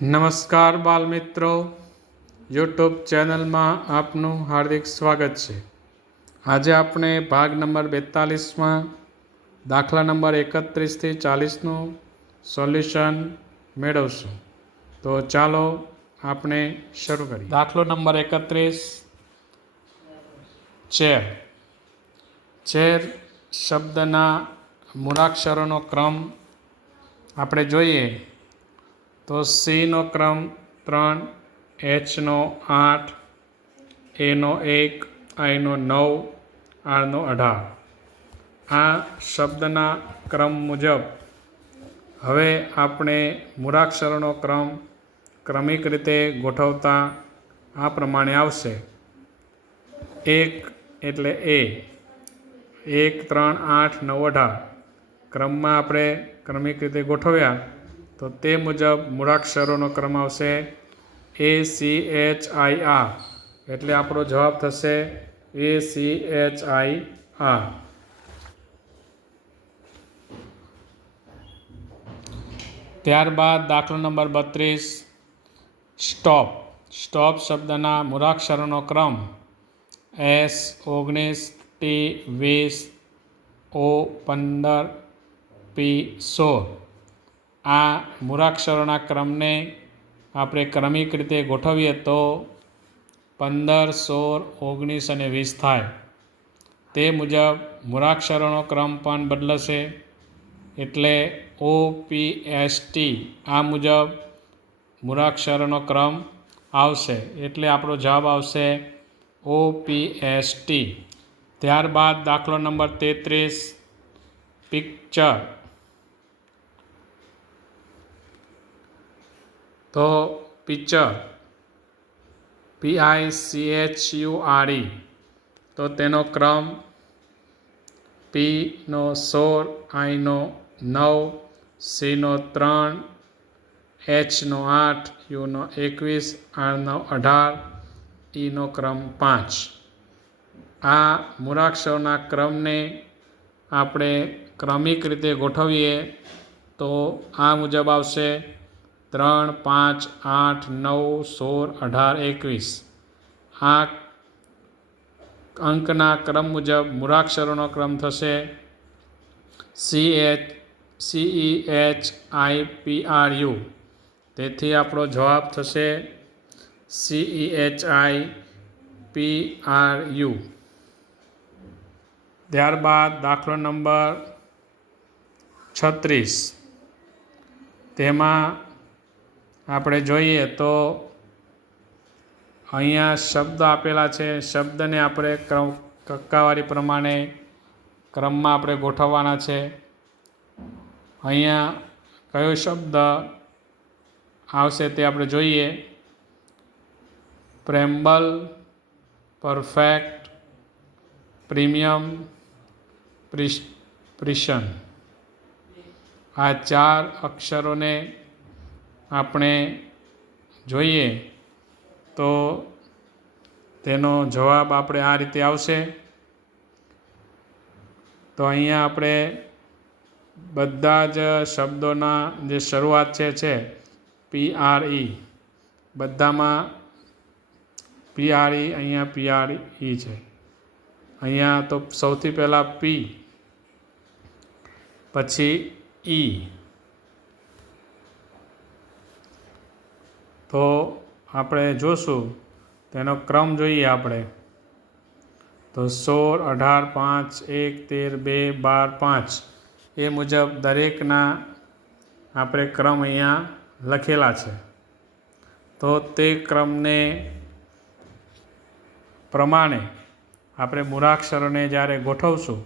નમસ્કાર બાલમિત્રો, યુટ્યુબ ચેનલમાં આપનું હાર્દિક સ્વાગત છે. આજે આપણે ભાગ નંબર 42માં દાખલા નંબર 31થી 40નું સોલ્યુશન મેળવશું. તો ચાલો આપણે શરૂ કરીએ. દાખલો નંબર 31, ચેર. ચેર શબ્દના મૂળાક્ષરોનો ક્રમ આપણે જોઈએ તો સીનો ક્રમ 3, એચનો 8, એનો 1, આઈનો 9, આરનો 18. આ શબ્દના ક્રમ મુજબ હવે આપણે મૂળાક્ષરોનો ક્રમ ક્રમિક રીતે ગોઠવતા આ પ્રમાણે આવશે. 1 એટલે એ, 1, 3, 8, 9, 18 ક્રમમાં આપણે ક્રમિક રીતે ગોઠવ્યા તો તે મુજબ મૂળાક્ષરોનો ક્રમ આવશે ACHIR. એટલે આપણો જવાબ થશે ACHIR. ત્યારબાદ દાખલો નંબર 32, સ્ટોપ. સ્ટોપ શબ્દના મૂળાક્ષરોનો ક્રમ S 19, T 20, O 15, P 16. આ મૂળાક્ષરોના ક્રમને આપણે ક્રમિક રીતે ગોઠવીએ તો 15, 16, 19 અને 20 થાય. તે મુજબ મૂળાક્ષરોનો ક્રમ પણ બદલાશે. એટલે OPST આ મુજબ મૂળાક્ષરોનો ક્રમ આવશે. એટલે આપણો જવાબ આવશે OPST. ત્યારબાદ દાખલો નંબર 33, પિક્ચર. તો પિક્ચર PICHURE. તો તેનો ક્રમ P નો 16, આઈનો 9, સીનો 3, એચનો 8, યુનો 21, આરનો 18, ઈનો ક્રમ 5. આ મૂળાક્ષરોના ક્રમને આપણે ક્રમિક રીતે ગોઠવીએ તો આ મુજબ આવશે 3, 5, 8, 9, 16, 18, 21. આ અંકના ક્રમ મુજબ મૂળાક્ષરોનો ક્રમ થશે CEHIPRU. તેથી આપણો જવાબ થશે CEHIPRU. ત્યારબાદ દાખલો નંબર 36. તેમાં આપણે જોઈએ તો અહીંયા શબ્દ આપેલા છે. શબ્દને આપણે ટકાવારી પ્રમાણે ક્રમમાં આપણે ગોઠવવાના છે. અહીંયા કયો શબ્દ આવશે તે આપણે જોઈએ. પ્રેમ્બલ, પરફેક્ટ, પ્રીમિયમ, પ્રિશન. આ 4 અક્ષરોને આપણે જોઈએ તો તેનો જવાબ આપણે આ રીતે આવશે. તો અહીંયા આપણે બધા જ શબ્દોના જે શરૂઆત છે PRE, બધામાં PRE, અહીંયા PRE છે. અહીંયા તો સૌથી પહેલાં P, પછી E. તો આપણે જોશું તેનો ક્રમ જોઈએ આપણે તો 16, 18, 5, 1, 13, 2, 12, 5 એ મુજબ દરેકના આપણે ક્રમ અહીંયા લખેલા છે. તો તે ક્રમને પ્રમાણે આપણે મૂળાક્ષરોને જ્યારે ગોઠવશું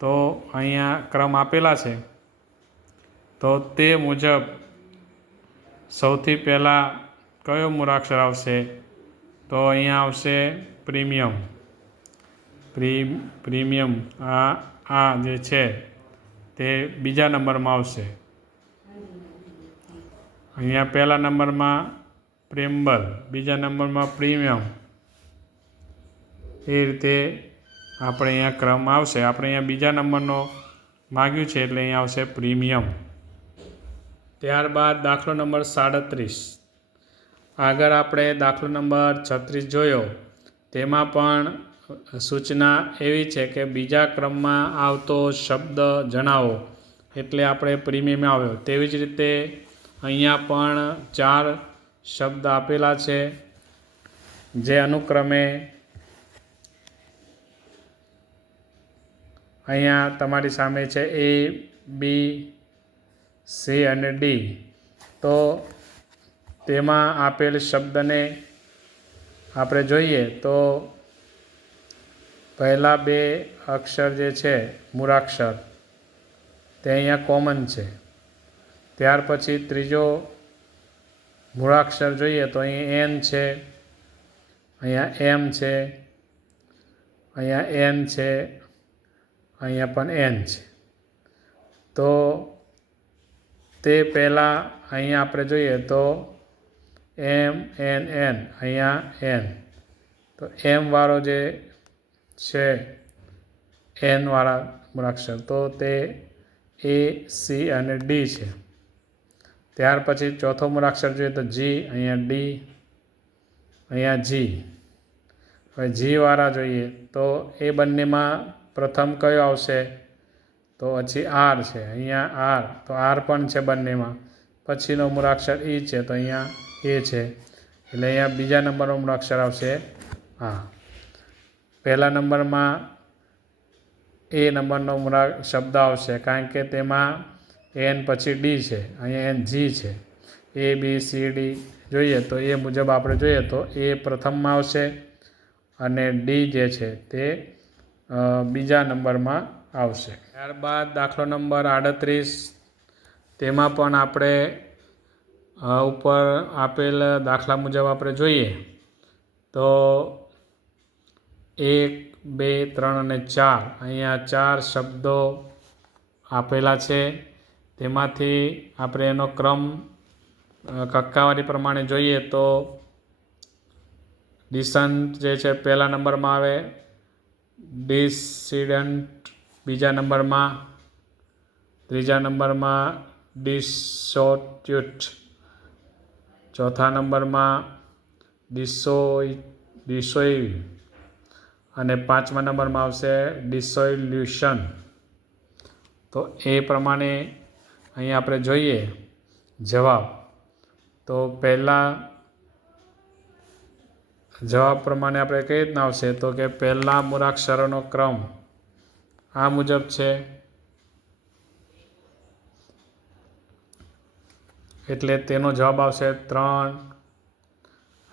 તો અહીંયા ક્રમ આપેલા છે. તો તે મુજબ સૌથી પહેલાં કયો મૂળાક્ષર આવશે તો અહીંયા આવશે પ્રીમિયમ. પ્રીમિયમ આ જે છે તે બીજા નંબરમાં આવશે. અહીંયા પહેલા નંબરમાં પ્રેમ્બલ, બીજા નંબરમાં પ્રીમિયમ. એ રીતે આપણે અહીંયા ક્રમ આવશે. આપણે અહીંયા બીજા નંબરનો માગ્યું છે એટલે અહીંયા આવશે પ્રીમિયમ. ત્યારબાદ દાખલો નંબર 37. આગળ આપણે દાખલો નંબર 36 જોયો. તેમાં પણ સૂચના એવી છે કે બીજા ક્રમમાં આવતો શબ્દ જણાવો. એટલે આપણે પ્રીમિયમ આવ્યો. તેવી જ રીતે અહીંયા પણ 4 શબ્દ આપેલા છે, જે અનુક્રમે અહીંયા તમારી સામે છે A, B, C અને D. તો તેમાં આપેલ શબ્દને આપણે જોઈએ તો પહેલા 2 અક્ષર જે છે મૂળાક્ષર તે અહીંયા કોમન છે. ત્યાર પછી ત્રીજો મૂળાક્ષર જોઈએ તો અહીં N છે, અહીંયા M છે, અહીંયા N છે, અહીંયા પણ N છે. તો તે પહેલાં અહીંયા આપણે જોઈએ તો M, N, N, અહીંયા N. તો M વાળો જે છે N વાળા મૂળાક્ષર તો તે A, C અને D છે. ત્યાર પછી ચોથો મૂળાક્ષર જોઈએ તો G, અહીંયા D, અહીંયા G. હવે G વાળા જોઈએ તો એ બંનેમાં પ્રથમ કયો આવશે તો પછી R છે, અહીંયા R. તો R પણ છે બંનેમાં. પછીનો મૂળાક્ષર E છે તો અહીંયા A છે. એટલે અહીંયા બીજા નંબરનો મૂળાક્ષર આવશે આ. પહેલા નંબરમાં A નંબરનો શબ્દ આવશે, કારણ કે તેમાં N પછી D છે, અહીંયા N G છે. A, B, C, D જોઈએ તો એ મુજબ આપણે જોઈએ તો A પ્રથમમાં આવશે અને D જે છે તે બીજા નંબરમાં આવશે. ત્યારબાદ દાખલો નંબર 38. તેમાં પણ આપણે ઉપર આપેલ દાખલા મુજબ આપણે જોઈએ તો 1, 2, 3 અને 4 અહીંયા 4 શબ્દો આપેલા છે. તેમાંથી આપણે એનો ક્રમ કક્કાવારી પ્રમાણે જોઈએ તો ડિસન્ટ જે છે પહેલા નંબરમાં આવે, ડિસિડન્ટ બીજા નંબરમાં, ત્રીજા નંબરમાં ડિસોટ્યુટ, ચોથા નંબરમાં ડિસોઇવ અને પાંચમા નંબરમાં આવશે ડિસોલ્યુશન. તો એ પ્રમાણે અહીં આપણે જોઈએ જવાબ. તો પહેલાં જવાબ પ્રમાણે આપણે કઈ રીતના આવશે તો કે પહેલા મૂળાક્ષરોનો ક્રમ આ મુજબ છે. એટલે તેનો જવાબ આવશે 3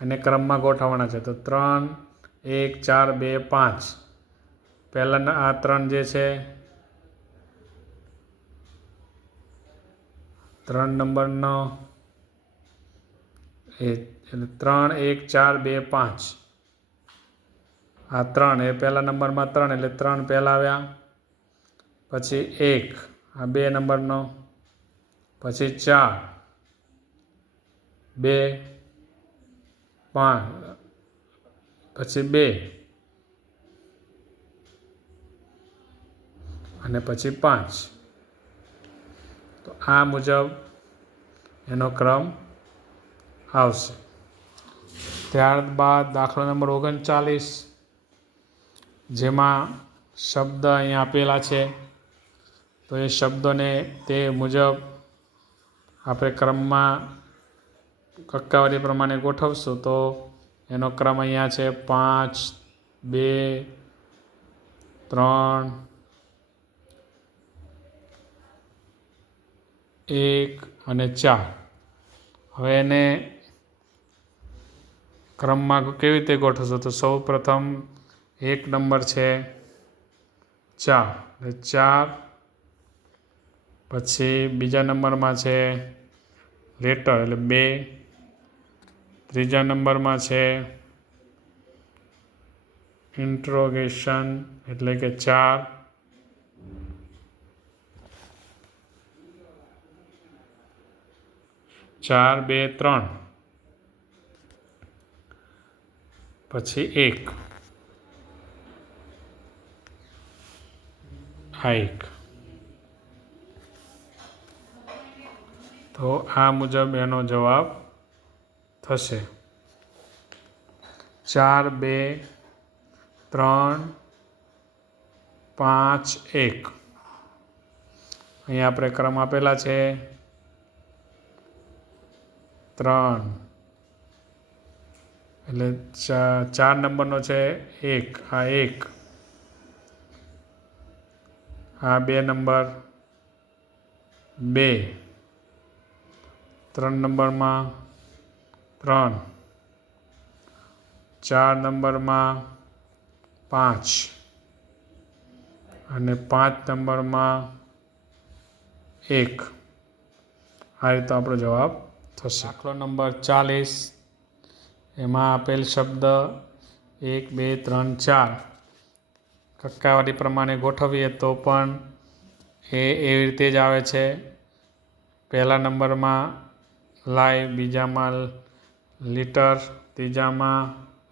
અને ક્રમમાં ગોઠવવાના છે. તો 3, 1, 4, 2, 5. પહેલાં આ 3 જે છે 3 નંબરનો એટલે 3, 1, 4, 2, 5. આ 3 એ પહેલા નંબરમાં 3 એટલે 3 પહેલાં આવ્યા, પછી 1 આ 2 નંબરનો, પછી 4, 2, 5, પછી 2 અને પછી 5. તો આ મુજબ એનો ક્રમ આવશે. ત્યારબાદ દાખલો નંબર 39, જેમાં શબ્દ અહીંયા આપેલા છે. તો એ શબ્દોને તે મુજબ આપણે ક્રમમાં કક્કાવારી પ્રમાણે ગોઠવશું. તો એનો ક્રમ અહીંયા છે 5, 2, 3, 1 અને 4. હવે એને ક્રમમાં કેવી રીતે ગોઠવશો તો સૌ પ્રથમ 1 નંબર છે 4 એટલે 4. પછી બીજા નંબરમાં છે લેટર એટલે 2. ત્રીજા નંબરમાં છે ઇન્ટ્રોગેશન એટલે કે 4. ચાર, 2, 3 પછી 1 આ 1. તો તો આ મુજબ એનો જવાબ થશે 4 2 3 5 1। અહીંયા આપણે ક્રમ આપેલા છે 3 એટલે 4 નંબરનો છે 1, આ 1, આ 2 નંબર 2, 3 નંબરમાં 3, 4 નંબરમાં 5 અને 5 નંબરમાં 1। આ રીતે આપણો જવાબ થશે। દાખલો નંબર 40, એમાં આપેલ શબ્દ 1 2 3 4 કક્કાવારી પ્રમાણે ગોઠવીએ તો પણ એવી રીતે જ આવે છે। પહેલા નંબરમાં લાઈવ, બીજામાં લીટર, ત્રીજામાં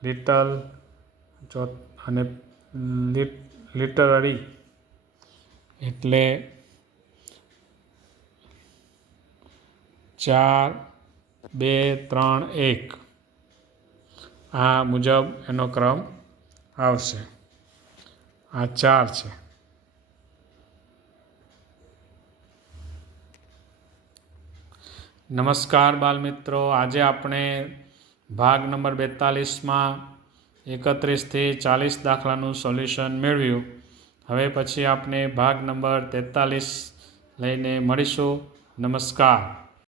લિટલ અને લિટરરી, એટલે 4 2 3 1 આ મુજબ એનો ક્રમ આવશે। આ 4 છે। નમસ્કાર બાલ મિત્રો, આજે આપણે ભાગ નંબર 42માં 31 થી 40 દાખલાનું સોલ્યુશન મેળવ્યું। હવે પછી આપણે ભાગ નંબર 43 લઈને મળીશું। નમસ્કાર।